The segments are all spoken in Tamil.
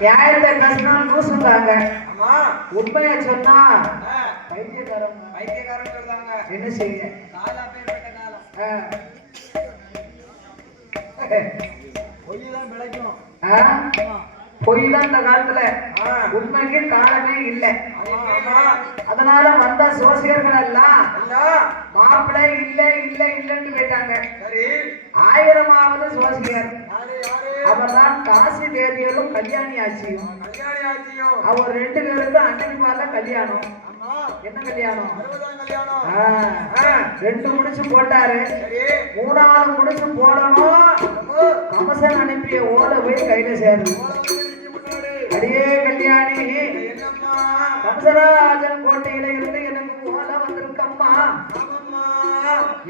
நியாயத்தை பேசினா லூசுங்காங்க. ஆமா. உண்மையை சொன்னா பைத்தியக்காரன். பைத்தியக்காரன் சொல்றாங்க. என்ன செய்ய? காலம் பேர்பட்ட காலம். பொய் தான் பிழைக்கும். பொய் தான் இந்த காலத்துல. உண்மைக்கு காலமே இல்லை. அதனால வந்த சோசியர்கள் எல்லாம் மாப்பிள்ளை இல்ல இல்ல இல்லன்னு போயிட்டாங்க. 1000வது சோசியர் அவர்தான் காசி தேவியரும் கல்யாணி ஆச்சியும். அவர் 2 பேருக்கும் அன்னைக்கு பார்த்த கல்யாணம். என்ன கல்யாணம்? 2 முடிச்சு போட்டாரு. 3வது முடிச்சு போடணும். கமசன் அனுப்பிய ஓட போய் கையில சேரும். அடியே கல்யாணி, கம்சராஜன் கோட்டையில இருந்து எனக்கு ஓலை வந்திருக்கம்மா.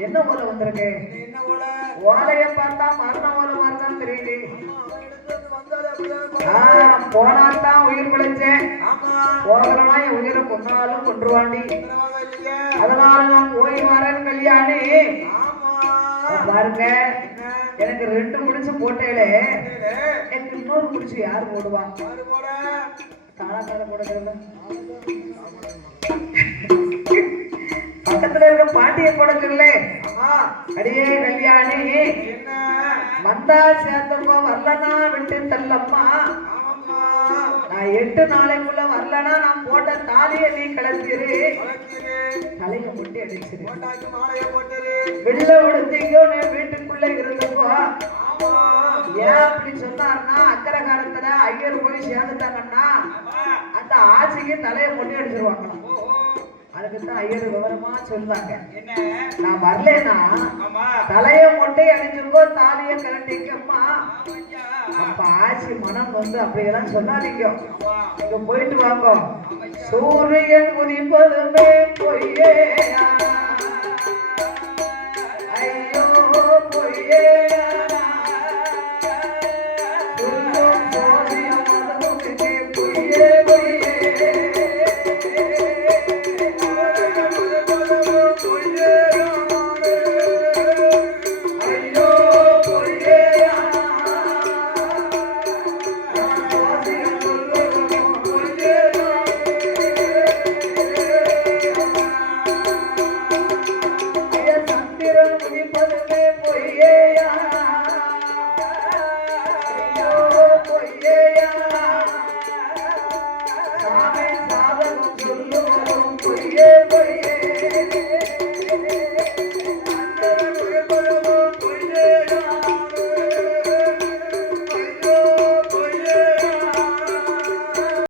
என்ன ஓலை வந்திருக்கு? ஓலைய பார்த்தா மரண ஓலை மாதிரிதான் தெரியுது. போனாத்தான் உயிர் பிழைச்சேன். போகலமா என் உயிரை கொண்டாலும் கொன்றுவாண்டி. அதனால நான் போய் வரேன் கல்யாணி. பாருங்க, எனக்கு 2 முடிச்சு போட்டேலே எனக்கு இன்னொரு முடிச்சு யாரு போடுவா? தாளாக்கார போடுறது பக்கத்துல இருக்க பாட்டியை போடுறதுல. அடியே கல்யாணி, வந்தா சேர்ந்தப்போ வரலன்னா விட்டு தள்ளம்மா. நான் 8 நாளைக்குள்ள வரலன்னா நான் போட்ட தாலியை நீ கலத்திரு. தலையை முட்டி அடிச்சிரு. வெளில உடுத்திக்கோ, நீ வீட்டுக்குள்ள இருந்துக்கோ. ஏன் அப்படி சொன்னார்னா, அக்கறை காலத்துல ஐயர் போய் சேர்ந்துட்டாங்கன்னா அந்த ஆட்சிக்கு தலையை முட்டி அடிச்சிருவாங்க. அதுக்குதான் ஐயர் விவரமா சொல்றாங்க. நான் வரலன்னா தலைய மொட்டை அடிச்சுக்கோ, தாலிய கலட்டிக்கம்மா. அப்ப ஆட்சி மனம் வந்து அப்படியெல்லாம் சொல்லாதீங்க. நீங்க போயிட்டு வாங்க. சூரியன் உதிப்பதுமே பொய்யே, ஐயோ பொய்யே.